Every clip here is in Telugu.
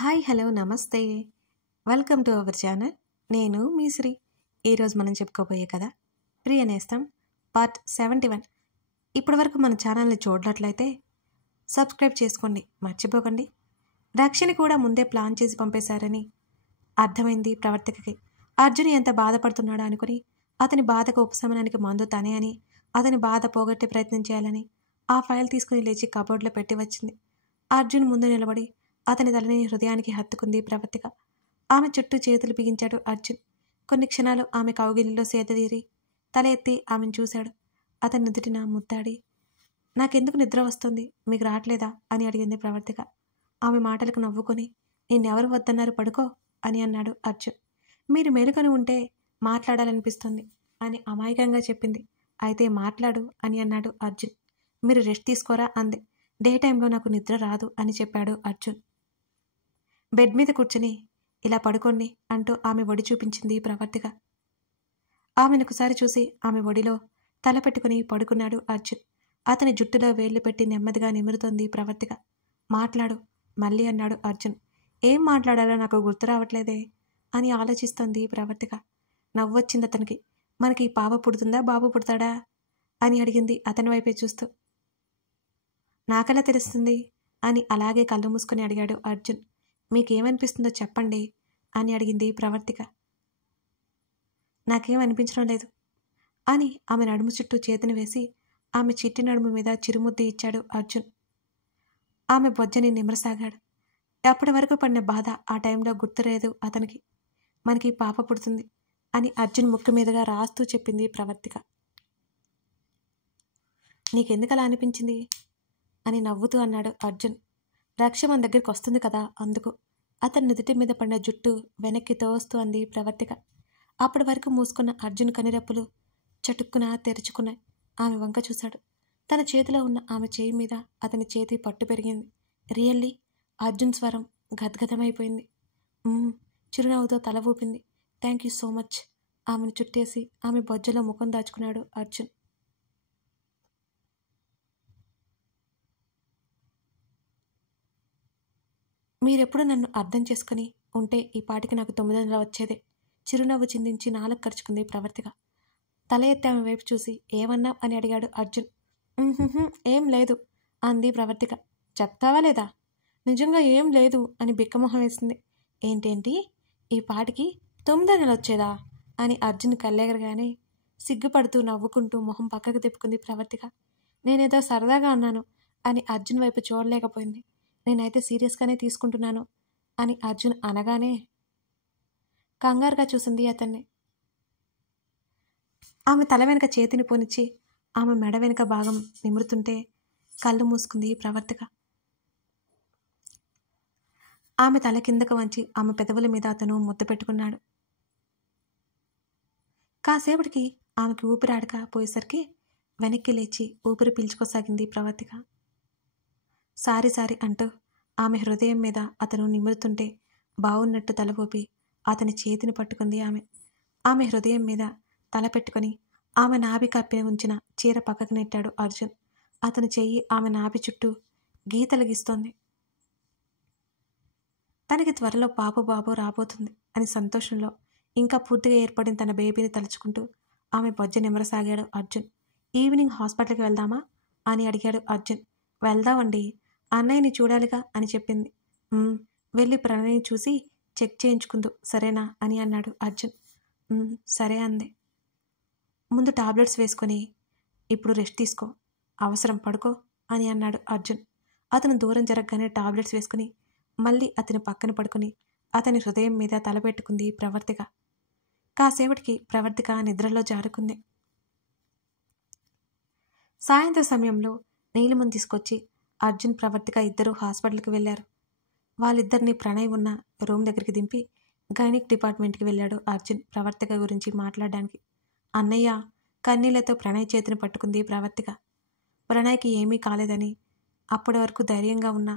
హాయ్ హలో నమస్తే. Welcome to our channel. నేను మీ శ్రీ. ఈరోజు మనం చెప్పుకోబోయే కథ ప్రియ నేస్తం పార్ట్ 71. ఇప్పటివరకు మన ఛానల్ని చూడనట్లయితే సబ్స్క్రైబ్ చేసుకోండి, మర్చిపోకండి. రక్షని కూడా ముందే ప్లాన్ చేసి పంపేశారని అర్థమైంది ప్రవర్తకకి. అర్జున్ ఎంత బాధపడుతున్నాడో అనుకుని అతని బాధకు ఉపశమనానికి మందు తనే అని, అతని బాధ పోగొట్టే ప్రయత్నం చేయాలని ఆ ఫైల్ తీసుకుని లేచి కబోర్డ్లో పెట్టి వచ్చింది. అర్జున్ ముందు నిలబడి అతని తలని హృదయానికి హత్తుకుంది ప్రవర్తిక. ఆమె చుట్టూ చేతులు బిగించాడు అర్జున్. కొన్ని క్షణాలు ఆమె కౌగిలిలో సేదతీరి తల ఎత్తి ఆమెను చూశాడు. అతని నుదుటిన ముద్దాడి, నాకెందుకు నిద్ర వస్తుంది, మీకు రావట్లేదా అని అడిగింది ప్రవర్తిక. ఆమె మాటలకు నవ్వుకొని, నిన్నెవరు వద్దన్నారు, పడుకో అని అన్నాడు అర్జున్. మీరు మేలుకొని ఉంటే మాట్లాడాలనిపిస్తుంది అని అమాయకంగా చెప్పింది. అయితే మాట్లాడు అని అన్నాడు అర్జున్. మీరు రెస్ట్ తీసుకోరా అంది. డే టైంలో నాకు నిద్ర రాదు అని చెప్పాడు అర్జున్. బెడ్ మీద కూర్చుని, ఇలా పడుకోండి అంటూ ఆమె ఒడి చూపించింది ప్రవర్తిక. ఆమెనొకసారి చూసి ఆమె ఒడిలో తల పెట్టుకుని పడుకున్నాడు అర్జున్. అతని జుట్టులో వేళ్లు పెట్టి నెమ్మదిగా నిమురుతోంది ప్రవర్తిక. మాట్లాడు మళ్ళీ అన్నాడు అర్జున్. ఏం మాట్లాడాలో నాకు గుర్తు రావట్లేదే అని ఆలోచిస్తోంది ప్రవర్తిక. నవ్వొచ్చింది అతనికి. మనకి పాప పుడుతుందా, బాబు పుడతాడా అని అడిగింది అతని వైపే చూస్తూ. నాకెలా తెలుస్తుంది అని అలాగే కళ్ళు మూసుకొని అడిగాడు అర్జున్. మీకేమనిపిస్తుందో చెప్పండి అని అడిగింది ప్రవర్తిక. నాకేమనిపించడం లేదు అని ఆమె నడుము చుట్టూ చేతిని వేసి ఆమె చిట్టి నడుము మీద చిరుముద్దు ఇచ్చాడు అర్జున్. ఆమె బొజ్జని నిమరసాగాడు. అప్పటి వరకు పడిన బాధ ఆ టైంలో గుర్తులేదు అతనికి. మనకి పాప పుడుతుంది అని అర్జున్ ముక్కు మీదుగా రాస్తూ చెప్పింది ప్రవర్తిక. నీకెందుకలా అనిపించింది అని నవ్వుతూ అన్నాడు అర్జున్. రక్ష మన దగ్గరికి వస్తుంది కదా, అందుకు. అతని నుదుటి మీద పడిన జుట్టు వెనక్కి తోస్తూ అంది ప్రవర్తిక. అప్పటి వరకు మూసుకున్న అర్జున్ కనిరెప్పులు చటుక్కున తెరుచుకున్నాయి. ఆమె వంక చూశాడు. తన చేతిలో ఉన్న ఆమె చేయి మీద అతని చేతి పట్టు పెరిగింది. రియల్లీ అర్జున్ స్వరం గద్గదమైపోయింది. చిరునవ్వుతో తల ఊపింది. Thank you so much. ఆమెను చుట్టేసి ఆమె బొజ్జలో ముఖం దాచుకున్నాడు అర్జున్. మీరెప్పుడు నన్ను అర్థం చేసుకుని ఉంటే ఈ పాటికి నాకు 9 నెలలు వచ్చేదే. చిరునవ్వు చిందించి నాలుగు ఖర్చుకుంది ప్రవర్తిక. తల ఎత్తి ఆమె వైపు చూసి ఏమన్నావు అని అడిగాడు అర్జున్. ఏం లేదు అంది ప్రవర్తిక. చెప్తావా లేదా? నిజంగా ఏం లేదు అని బిక్కమొహం వేసింది. ఏంటేంటి, ఈ పాటికి 9 నెలలు వచ్చేదా అని అర్జున్ కళ్ళెగరగానే సిగ్గుపడుతూ నవ్వుకుంటూ మొహం పక్కకు తిప్పుకుంది ప్రవర్తిక. నేనేదో సరదాగా అన్నాను అని అర్జున్ వైపు చూడలేకపోయింది. నేనైతే సీరియస్గానే తీసుకుంటున్నాను అని అర్జున్ అనగానే కంగారుగా చూసింది అతన్ని. ఆమె తల వెనుక చేతిని పోనిచ్చి ఆమె మెడ వెనుక భాగం నిమురుతుంటే కళ్ళు మూసుకుంది ప్రవర్తిక. ఆమె తల కిందకు వంచి ఆమె పెదవుల మీద అతను ముద్దు పెట్టుకున్నాడు. కాసేపటికి ఆమెకి ఊపిరాడక పోయేసరికి వెనక్కి లేచి ఊపిరి పీల్చుకోసాగింది ప్రవర్తిక. సారీ అంటూ ఆమె హృదయం మీద అతను నిమురుతుంటే బావున్నట్టు తల ఊపి అతని చేతిని పట్టుకుంది ఆమె. ఆమె హృదయం మీద తల పెట్టుకుని ఆమె నాభి కప్పి ఉంచిన చీర పక్కకు నెట్టాడు అర్జున్. అతని చెయ్యి ఆమె నాభి చుట్టూ గీతలు గీస్తోంది. తనకి త్వరలో పాప బాబు రాబోతుంది అని సంతోషంలో ఇంకా పూర్తిగా ఏర్పడిన తన బేబీని తలుచుకుంటూ ఆమె బొజ్జ నిమరసాగాడు అర్జున్. ఈవినింగ్ హాస్పిటల్కి వెళ్దామా అని అడిగాడు అర్జున్. వెళ్దామండి, అన్నయ్యని చూడాలిగా అని చెప్పింది. వెళ్ళి ప్రణయ్ని చూసి చెక్ చేయించుకుందు సరేనా అని అన్నాడు అర్జున్. సరే అంది. ముందు టాబ్లెట్స్ వేసుకొని ఇప్పుడు రెస్ట్ తీసుకో, అవసరం పడుకో అని అన్నాడు అర్జున్. అతను దూరం జరగగానే టాబ్లెట్స్ వేసుకుని మళ్ళీ అతని పక్కన పడుకుని అతని హృదయం మీద తలపెట్టుకుంది ప్రవర్తిక. కాసేపటికి ప్రవర్తిక నిద్రలో జారుకుంది. సాయంత్రం సమయంలో నీలిమను తీసుకొచ్చి అర్జున్ ప్రవర్తిక ఇద్దరూ హాస్పిటల్కి వెళ్ళారు. వాళ్ళిద్దరిని ప్రణయ్ ఉన్న రూమ్ దగ్గరికి దింపి గైనిక్ డిపార్ట్మెంట్కి వెళ్ళాడు అర్జున్ ప్రవర్తిక గురించి మాట్లాడడానికి. అన్నయ్య కన్నీళ్లతో ప్రణయ్ చేతిని పట్టుకుంది ప్రవర్తిక. ప్రణయ్కి ఏమీ కాలేదని అప్పటి వరకు ధైర్యంగా ఉన్న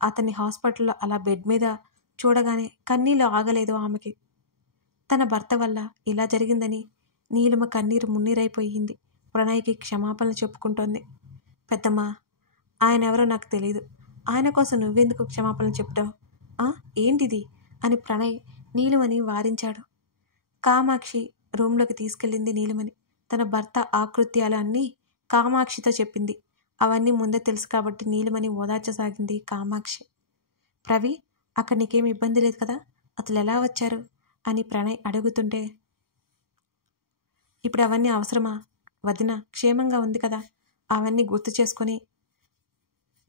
అతన్ని హాస్పిటల్లో అలా బెడ్ మీద చూడగానే కన్నీళ్ళు ఆగలేదు ఆమెకి. తన భర్త వల్ల ఇలా జరిగిందని నీలిమ కన్నీరు మున్నీరైపోయింది. ప్రణయ్కి క్షమాపణలు చెప్పుకుంటోంది. పెద్దమ్మ, ఆయన ఎవరో నాకు తెలీదు, ఆయన కోసం నువ్వెందుకు క్షమాపణలు చెప్పడం ఆ ఏంటిది అని ప్రణయ్ నీలిమని వారించాడు. కామాక్షి రూమ్లోకి తీసుకెళ్ళింది నీలిమని. తన భర్త ఆకృత్యాలు అన్నీ కామాక్షితో చెప్పింది. అవన్నీ ముందే తెలుసు కాబట్టి నీలిమని ఓదార్చసాగింది కామాక్షి. ప్రవి, అక్కడ నీకేం ఇబ్బంది లేదు కదా, అసలు ఎలా వచ్చారు అని ప్రణయ్ అడుగుతుంటే, ఇప్పుడు అవన్నీ అవసరమా వదిన, క్షేమంగా ఉంది కదా, అవన్నీ గుర్తు చేసుకొని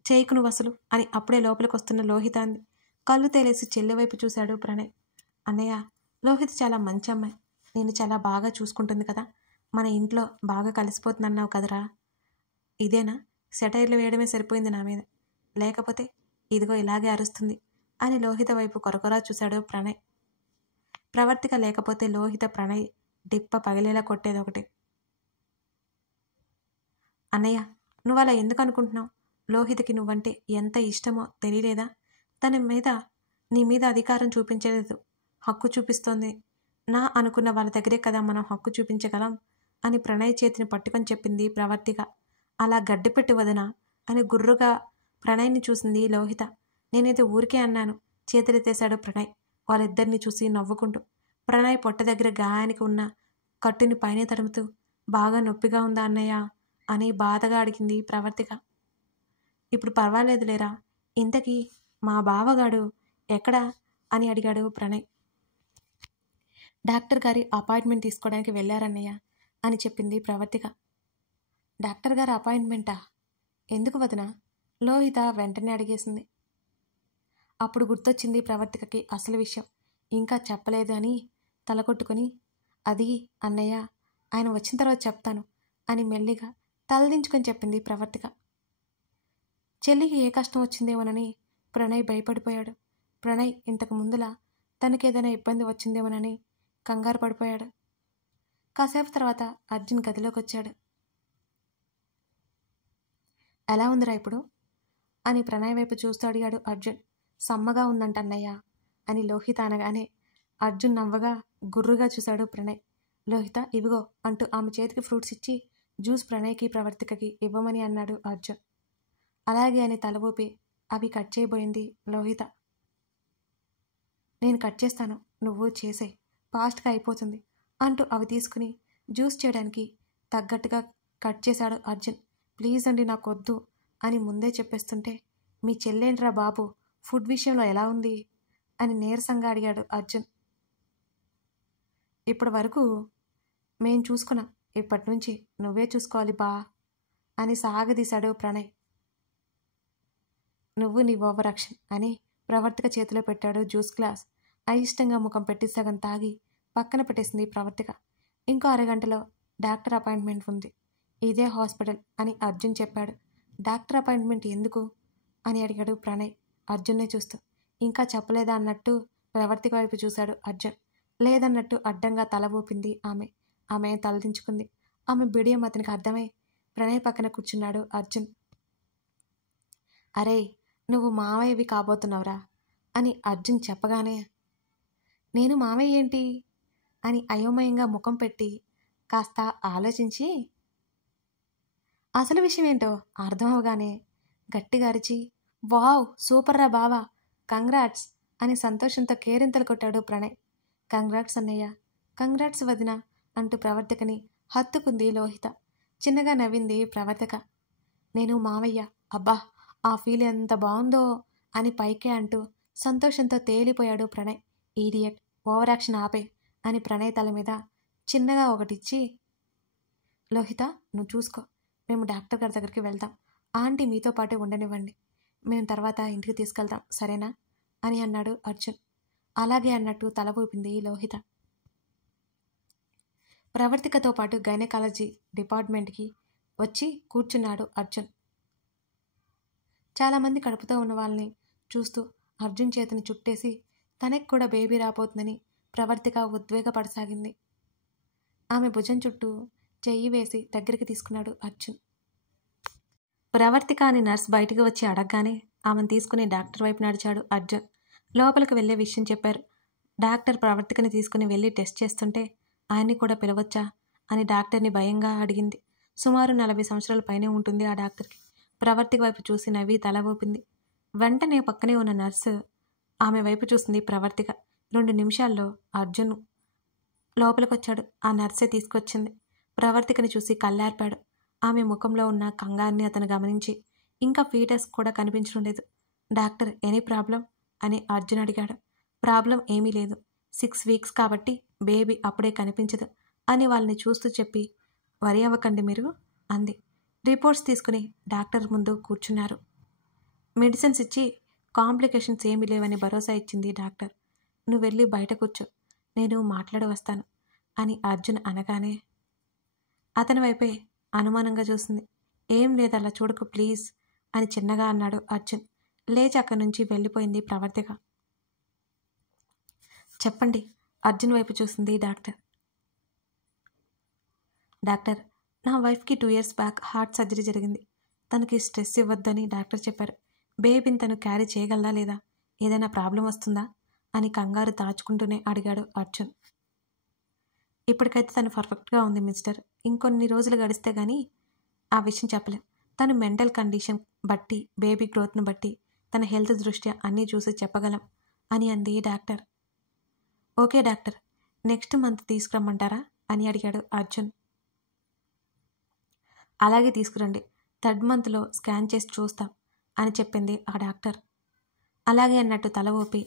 చేయకు నువ్వు అసలు అని అప్పుడే లోపలికి వస్తున్న లోహిత అంది. కళ్ళు తేలేసి చెల్లివైపు చూశాడు ప్రణయ్. అన్నయ్య, లోహిత చాలా మంచి అమ్మాయి, నేను చాలా బాగా చూసుకుంటుంది కదా, మన ఇంట్లో బాగా కలిసిపోతుందన్నావు కదరా, ఇదేనా? సెటైర్లు వేయడమే సరిపోయింది నా మీద, లేకపోతే ఇదిగో ఇలాగే అరుస్తుంది అని లోహిత వైపు కొరకొరా చూశాడు ప్రణయ్. ప్రవర్తిక లేకపోతే లోహిత ప్రణయ్ డిప్ప పగిలేలా కొట్టేది ఒకటే. అన్నయ్య, నువ్వు అలా ఎందుకు అనుకుంటున్నావు? లోహితకి నువ్వంటే ఎంత ఇష్టమో తెలియలేదా? నీ మీద అధికారం చూపించలేదు, హక్కు చూపిస్తోంది. నా అనుకున్న వాళ్ళ దగ్గరే కదా మనం హక్కు చూపించగలం అని ప్రణయ్ చేతిని పట్టుకొని చెప్పింది ప్రవర్తిక. అలా గడ్డిపెట్టు వదనా అని గుర్రుగా ప్రణయ్ని చూసింది లోహిత. నేనైతే ఊరికే అన్నాను, చేతులెత్తేశాడు ప్రణయ్ వాళ్ళిద్దరిని చూసి నవ్వుకుంటూ. ప్రణయ్ పొట్ట దగ్గర గాయానికి ఉన్న కట్టుని పైనే తడుముతూ, బాగా నొప్పిగా ఉందా అన్నయ్య అని బాధగా అడిగింది ప్రవర్తిక. ఇప్పుడు పర్వాలేదులేరా, ఇంతకీ మా బావగాడు ఎక్కడా అని అడిగాడు ప్రణయ్. డాక్టర్ గారి అపాయింట్మెంట్ తీసుకోవడానికి వెళ్ళారన్నయ్య అని చెప్పింది ప్రవర్తిక. డాక్టర్ గారి అపాయింట్మెంటా? ఎందుకు వదినా? లోహిత వెంటనే అడిగేసింది. అప్పుడు గుర్తొచ్చింది ప్రవర్తికకి అసలు విషయం. ఇంకా చెప్పలేదు అని తలకొట్టుకుని, అది అన్నయ్య, ఆయన వచ్చిన తర్వాత చెప్తాను అని మెల్లిగా తలదించుకొని చెప్పింది ప్రవర్తిక. చెల్లికి ఏ కష్టం వచ్చిందేమోనని ప్రణయ్ భయపడిపోయాడు. ప్రణయ్ ఇంతకు ముందులా తనకేదైనా ఇబ్బంది వచ్చిందేమోనని కంగారు పడిపోయాడు. కాసేపు తర్వాత అర్జున్ గదిలోకి వచ్చాడు. ఎలా ఉందిరా ఇప్పుడు అని ప్రణయ్ వైపు చూస్తూ అడిగాడు అర్జున్. సమ్మగా ఉందంట అన్నయ్య అని లోహిత అనగానే అర్జున్ నవ్వగా గుర్రుగా చూశాడు ప్రణయ్. లోహిత, ఇవిగో అంటూ ఆమె చేతికి ఫ్రూట్స్ ఇచ్చి జ్యూస్ ప్రణయ్కి ప్రవర్తికకి ఇవ్వమని అన్నాడు అర్జున్. అలాగే అని తల ఊపి అవి కట్ చేయబోయింది లోహిత. నేను కట్ చేస్తాను, నువ్వు చేసే, ఫాస్ట్గా అయిపోతుంది అంటూ అవి తీసుకుని జ్యూస్ చేయడానికి తగ్గట్టుగా కట్ చేశాడు అర్జున్. ప్లీజ్ అండి, నాకు వద్దు అని ముందే చెప్పేస్తుంటే, మీ చెల్లేంట్రా బాబు, ఫుడ్ విషయంలో ఎలా ఉంది అని నీరసంగా అడిగాడు అర్జున్. ఇప్పటి వరకు మేం చూసుకున్నాం, ఇప్పటి నుంచి నువ్వే చూసుకోవాలి బా అని సాగదీశాడు ప్రణయ్. నువ్వు నీ ఓవర్ యాక్షన్ అని ప్రవర్తిక చేతిలో పెట్టాడు జ్యూస్ గ్లాస్. అయిష్టంగా ముఖం పెట్టి సగం తాగి పక్కన పెట్టేసింది ప్రవర్తిక. ఇంకో అరగంటలో డాక్టర్ అపాయింట్మెంట్ ఉంది, ఇదే హాస్పిటల్ అని అర్జున్ చెప్పాడు. డాక్టర్ అపాయింట్మెంట్ ఎందుకు అని అడిగాడు ప్రణయ్ అర్జున్నే చూస్తూ. ఇంకా చెప్పలేదా అన్నట్టు ప్రవర్తిక వైపు చూశాడు అర్జున్. లేదన్నట్టు అడ్డంగా తల ఊపింది ఆమె తలదించుకుంది. ఆమె బిడియం అతనికి అర్థమై ప్రణయ్ పక్కన కూర్చున్నాడు అర్జున్. అరే, నువ్వు మావయ్యవి కాబోతున్నావురా అని అర్జున్ చెప్పగానే, నేను మావయ్య ఏంటి అని అయోమయంగా ముఖం పెట్టి కాస్త ఆలోచించి అసలు విషయం ఏంటో అర్థం అవగానే గట్టిగా అరిచి, వావ్ సూపర్ రా బావా, కంగ్రాట్స్ అని సంతోషంతో కేరింతలు కొట్టాడు ప్రణయ్. కంగ్రాట్స్ అన్నయ్య, కంగ్రాట్స్ వదిన అంటూ ప్రవర్తికని హత్తుకుంది లోహిత. చిన్నగా నవ్వింది ప్రవర్తిక. నేను మావయ్య, అబ్బా ఆ ఫీల్ ఎంత బాగుందో అని పైకే అంటూ సంతోషంతో తేలిపోయాడు ప్రణయ్. ఈడియట్, ఓవర్ యాక్షన్ ఆపే అని ప్రణయ్ తల మీద చిన్నగా ఒకటిచ్చి, లోహిత నువ్వు చూసుకో, మేము డాక్టర్ గారి దగ్గరికి వెళ్తాం, ఆంటీ మీతో పాటే ఉండనివ్వండి, మేము తర్వాత ఇంటికి తీసుకెళ్తాం సరేనా అని అన్నాడు అర్జున్. అలాగే అన్నట్టు తల ఊపింది లోహిత. ప్రవర్తికతో పాటు గైనకాలజీ డిపార్ట్మెంట్కి వచ్చి కూర్చున్నాడు అర్జున్. చాలామంది కడుపుతో ఉన్న వాళ్ళని చూస్తూ అర్జున్ చేతిని చుట్టేసి తనకి కూడా బేబీ రాబోతుందని ప్రవర్తిక ఉద్వేగపడసాగింది. ఆమె భుజం చుట్టూ చెయ్యి వేసి దగ్గరికి తీసుకున్నాడు అర్జున్. ప్రవర్తిక అని నర్స్ బయటికి వచ్చి అడగగానే ఆమెను తీసుకుని డాక్టర్ వైపు నడిచాడు అర్జున్. లోపలికి వెళ్లే విషయం చెప్పారు. డాక్టర్ ప్రవర్తికని తీసుకుని వెళ్ళి టెస్ట్ చేస్తుంటే, ఆయన్ని కూడా పిలవచ్చా అని డాక్టర్ని భయంగా అడిగింది. సుమారు 40 సంవత్సరాల పైనే ఉంటుంది ఆ డాక్టర్కి. ప్రవర్తిక వైపు చూసి నవ్వి తల ఊపింది. వెంటనే పక్కనే ఉన్న నర్సు ఆమె వైపు చూసింది ప్రవర్తిక. 2 నిమిషాల్లో అర్జున్ లోపలికొచ్చాడు. ఆ నర్సే తీసుకొచ్చింది. ప్రవర్తికని చూసి కళ్ళార్పాడు. ఆమె ముఖంలో ఉన్న కంగారుని అతను గమనించి, ఇంకా ఫీటస్ కూడా కనిపించడం లేదు. డాక్టర్, ఎనీ ప్రాబ్లం అని అర్జున్ అడిగాడు. ప్రాబ్లం ఏమీ లేదు. 6 వీక్స్ కాబట్టి బేబీ అప్పుడే కనిపించదు అని వాళ్ళని చూస్తూ చెప్పి, వరి అవ్వకండి మీరు అంది. రిపోర్ట్స్ తీసుకుని డాక్టర్ ముందు కూర్చున్నారు. మెడిసిన్స్ ఇచ్చి కాంప్లికేషన్స్ ఏమీ లేవని భరోసా ఇచ్చింది డాక్టర్. నువ్వు వెళ్ళి బయట కూర్చో, నేను మాట్లాడి వస్తాను అని అర్జున్ అనగానే అతని వైపే అనుమానంగా చూసింది. ఏం లేదు, అలా చూడకు ప్లీజ్ అని చిన్నగా అన్నాడు అర్జున్. లేచి అక్కడి నుంచి వెళ్ళిపోయింది ప్రవర్తిక. చెప్పండి అర్జున్ వైపు చూసింది డాక్టర్. డాక్టర్, నా వైఫ్కి 2 years బ్యాక్ హార్ట్ సర్జరీ జరిగింది. తనకి స్ట్రెస్ ఇవ్వద్దని డాక్టర్ చెప్పారు. బేబీని తను క్యారీ చేయగలదా లేదా, ఏదైనా ప్రాబ్లం వస్తుందా అని కంగారు దాచుకుంటూనే అడిగాడు అర్జున్. ఇప్పటికైతే తను పర్ఫెక్ట్గా ఉంది మిస్టర్. ఇంకొన్ని రోజులు గడిస్తే గానీ ఆ విషయం చెప్పలేం. తను మెంటల్ కండిషన్ బట్టి, బేబీ గ్రోత్ను బట్టి, తన హెల్త్ దృష్ట్యా అన్నీ చూసి చెప్పగలం అని అంది doctor. Okay doctor, next month తీసుకురమ్మంటారా అని అడిగాడు అర్జున్. అలాగే తీసుకురండి, 3rd monthలో స్కాన్ చేసి చూస్తాం అని చెప్పింది ఆ డాక్టర్. అలాగే అన్నట్టు తల ఊపి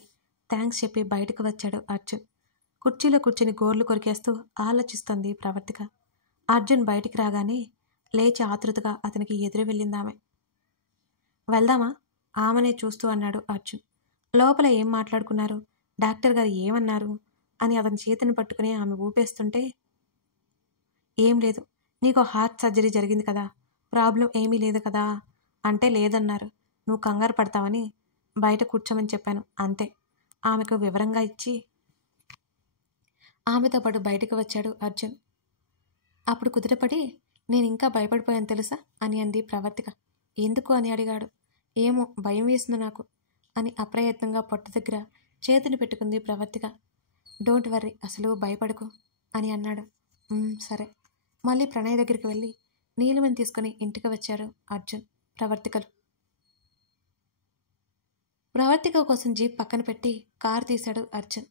థ్యాంక్స్ చెప్పి బయటకు వచ్చాడు అర్జున్. కుర్చీలో కూర్చుని గోర్లు కొరికేస్తూ ఆలోచిస్తుంది ప్రవర్తిక. అర్జున్ బయటికి రాగానే లేచి ఆతృతగా అతనికి ఎదురు వెళ్ళిందామె. వెళ్దామా ఆమెనే చూస్తూ అన్నాడు అర్జున్. లోపల ఏం మాట్లాడుకున్నారు, డాక్టర్ గారు ఏమన్నారు అని అతని చేతిని పట్టుకుని ఆమె ఊపేస్తుంటే, ఏం లేదు, నీకు హార్ట్ సర్జరీ జరిగింది కదా, ప్రాబ్లం ఏమీ లేదు కదా అంటే లేదన్నారు. నువ్వు కంగారు పడతావని బయట కూర్చోమని చెప్పాను అంతే. ఆమెకు వివరంగా ఇచ్చి ఆమెతో పాటు బయటకు వచ్చాడు అర్జున్. అప్పుడు కుదుటపడి, నేను ఇంకా భయపడిపోయాను తెలుసా అని అంది ప్రవర్తిక. ఎందుకు అని అడిగాడు. ఏమో భయం వేసింది నాకు అని అప్రయత్నంగా పొట్ట దగ్గర చేతిని పెట్టుకుంది ప్రవర్తిక. డోంట్ వర్రీ, అసలు భయపడకు అని అన్నాడు. సరే. మళ్ళీ ప్రణయ్ దగ్గరికి వెళ్ళి నీలిమని తీసుకుని ఇంటికి వచ్చారు అర్జున్, ప్రవర్తికలు. ప్రవర్తిక కోసం జీప్ పక్కన పెట్టి కారు తీశాడు అర్జున్.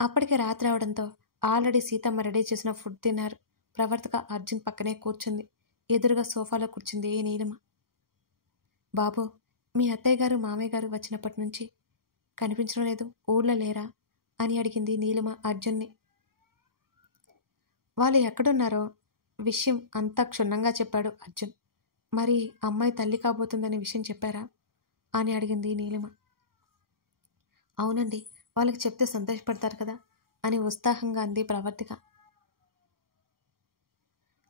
అప్పటికే రాత్రి అవడంతో ఆల్రెడీ సీతమ్మ రెడీ చేసిన ఫుడ్ తిన్నారు. ప్రవర్తిక అర్జున్ పక్కనే కూర్చుంది. ఎదురుగా సోఫాలో కూర్చుంది నీలిమ. బాబు, మీ అత్తయ్య గారు మామయ్య గారు వచ్చినప్పటి నుంచి కనిపించడం లేదు, ఊళ్ళో లేరా అని అడిగింది నీలిమ అర్జున్ని. వాళ్ళు ఎక్కడున్నారో విషయం అంతా క్షుణ్ణంగా చెప్పాడు అర్జున్. మరి అమ్మాయి తల్లి కాబోతుందనే విషయం చెప్పారా అని అడిగింది నీలిమ. అవునండి, వాళ్ళకి చెప్తే సంతోషపడతారు కదా అని ఉత్సాహంగా అంది ప్రవర్తిక.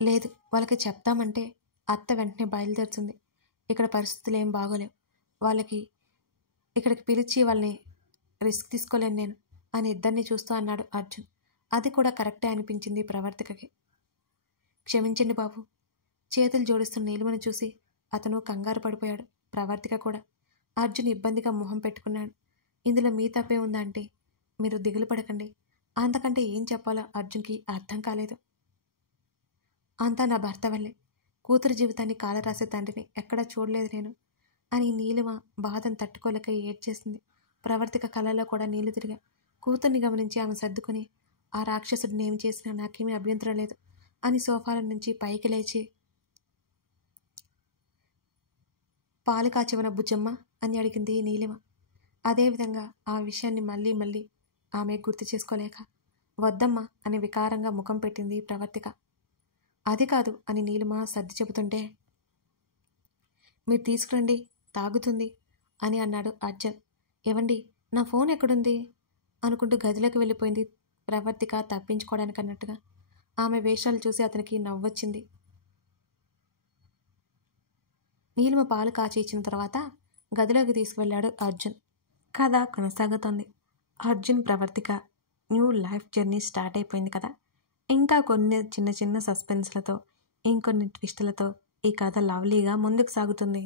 లేదు, వాళ్ళకి చెప్తామంటే అత్త వెంటనే బయలుదేరుతుంది. ఇక్కడ పరిస్థితులు ఏం బాగోలేవు. వాళ్ళకి ఇక్కడికి పిలిచి వాళ్ళని రిస్క్ తీసుకోలేను నేను అని ఇద్దరిని చూస్తూ అన్నాడు అర్జున్. అది కూడా కరెక్టే అనిపించింది ప్రవర్తికకి. క్షమించండి బాబు. చేతులు జోడిస్తున్న నీలిమని చూసి అతను కంగారు పడిపోయాడు. ప్రవర్తిక కూడా. అర్జున్ ఇబ్బందిగా మొహం పెట్టుకున్నాడు. ఇందులో మీ తప్పే ఉందా అంటే, మీరు దిగులు పడకండి. అంతకంటే ఏం చెప్పాలో అర్జున్కి అర్థం కాలేదు. అంతా నా భర్త వల్లే. కూతురు జీవితాన్ని కాలరాసే తండ్రిని ఎక్కడా చూడలేదు నేను అని నీలిమ బాధను తట్టుకోలేక ఏడ్చేసింది. ప్రవర్తిక కళ్ళలో కూడా నీళ్లు తిరిగా. కూతుర్ని గమనించి ఆమె సర్దుకుని, ఆ రాక్షసుడిని ఏం చేసినా నాకేమీ అభ్యంతరం లేదు అని సోఫాల నుంచి పైకి లేచి, పాలు కాచివన బుజ్జమ్మ అని అడిగింది నీలిమ. అదేవిధంగా ఆ విషయాన్ని మళ్ళీ మళ్ళీ ఆమె గుర్తు చేసుకోలేక, వద్దమ్మా అని వికారంగా ముఖం పెట్టింది ప్రవర్తిక. అది కాదు అని నీలిమ సర్ది చెబుతుంటే, మీరు తీసుకురండి, తాగుతుంది అని అన్నాడు అర్జున్. ఏవండి, నా ఫోన్ ఎక్కడుంది అనుకుంటూ గదిలోకి వెళ్ళిపోయింది ప్రవర్తిక తప్పించుకోవడానికి అన్నట్టుగా. ఆమె వేషాలు చూసి అతనికి నవ్వొచ్చింది. నీలిమ పాలు కాచి ఇచ్చిన తర్వాత గదిలోకి తీసుకువెళ్ళాడు అర్జున్. కథ కొనసాగుతోంది. Arjun Pravarthika new life journey start అయిపోయింది కదా. ఇంకా కొన్ని చిన్న చిన్న సస్పెన్స్లతో, ఇంకొన్ని ట్విస్టులతో ఈ కథ లవ్లీగా ముందుకు సాగుతుంది.